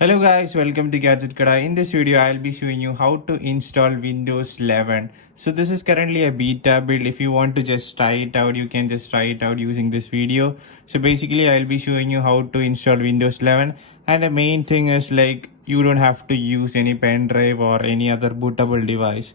Hello guys, welcome to Gadget Kada. In this video, I'll be showing you how to install Windows 11. So this is currently a beta build. If you want to just try it out, you can just try it out using this video. So basically, I'll be showing you how to install Windows 11. And the main thing is like you don't have to use any pen drive or any other bootable device.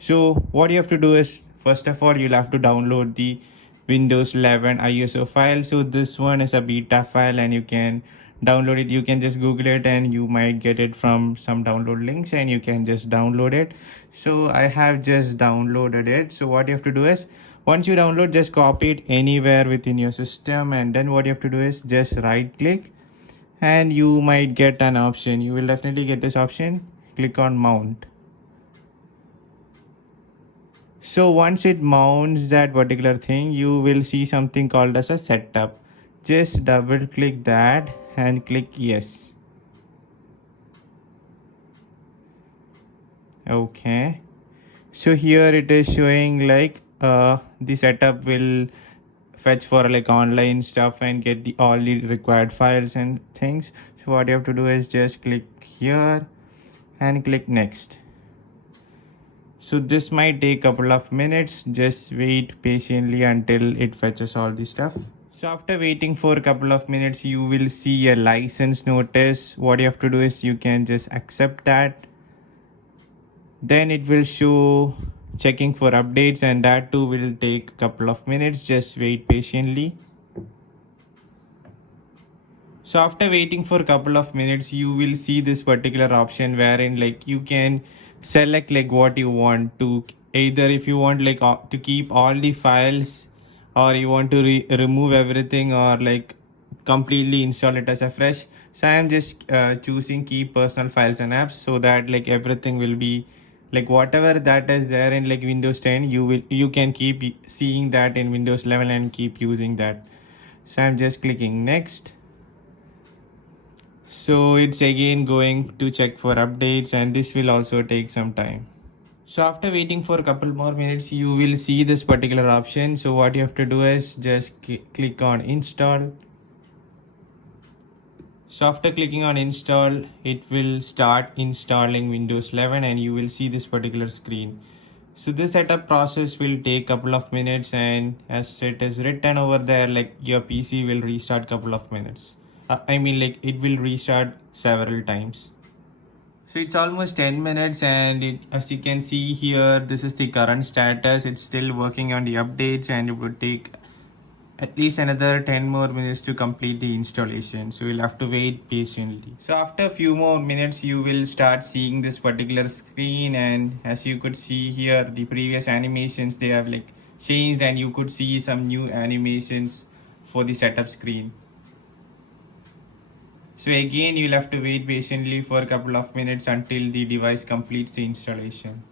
So what you have to do is, first of all, you'll have to download the Windows 11 ISO file. So this one is a beta file and you can download it. You can just Google it and you might get it from some download links and you can just download it. So I have just downloaded it. So what you have to do is, once you download, just copy it anywhere within your system, and then what you have to do is just right click and you might get an option. You will definitely get this option. Click on mount. So once it mounts that particular thing, you will see something called as a setup. Just double click that and click yes. Okay, so here it is showing like the setup will fetch for like online stuff and get all the required files and things. So what you have to do is just click here and click next. So this might take a couple of minutes. Just wait patiently until it fetches all the stuff. So after waiting for a couple of minutes, you will see a license notice. What you have to do is you can just accept that. Then it will show checking for updates, and that too will take a couple of minutes. Just wait patiently. So after waiting for a couple of minutes, you will see this particular option wherein like you can select like what you want to, either if you want like to keep all the files, or you want to remove everything, or like completely install it as a fresh. So I am just choosing keep personal files and apps, so that like everything will be like whatever that is there in like Windows 10, you can keep seeing that in Windows 11 and keep using that. So I'm just clicking next. So it's again going to check for updates, and this will also take some time. So after waiting for a couple more minutes, you will see this particular option. So what you have to do is just click on install. So after clicking on install, it will start installing Windows 11 and you will see this particular screen. So this setup process will take a couple of minutes, and as it is written over there, like your PC will restart couple of minutes. I mean like it will restart several times. So it's almost 10 minutes, and as you can see here, this is the current status. It's still working on the updates, and it would take at least another 10 more minutes to complete the installation. So you'll have to wait patiently. So after a few more minutes, you will start seeing this particular screen, and as you could see here, the previous animations, they have like changed, and you could see some new animations for the setup screen. So again, you'll have to wait patiently for a couple of minutes until the device completes the installation.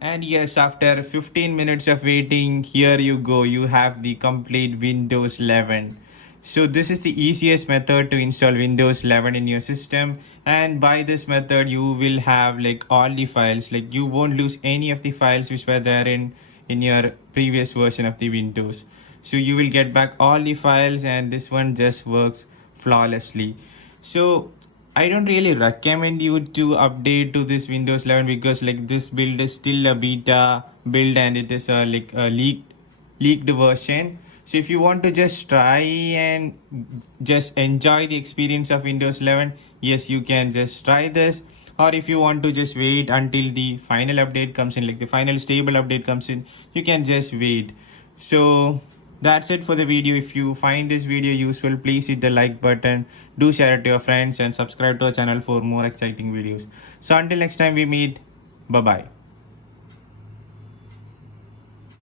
And yes, after 15 minutes of waiting, here you go, you have the complete Windows 11. So this is the easiest method to install Windows 11 in your system, and by this method you will have like all the files, like you won't lose any of the files which were there in your previous version of the Windows. So you will get back all the files, and this one just works flawlessly. So I don't really recommend you to update to this Windows 11, because like this build is still a beta build and it is a like a leaked version. So if you want to just try and just enjoy the experience of Windows 11, yes, you can just try this. Or if you want to just wait until the final update comes in, like the final stable update comes in, you can just wait. So that's it for the video. If you find this video useful, please hit the like button, do share it to your friends, and subscribe to our channel for more exciting videos. So until next time we meet, bye bye.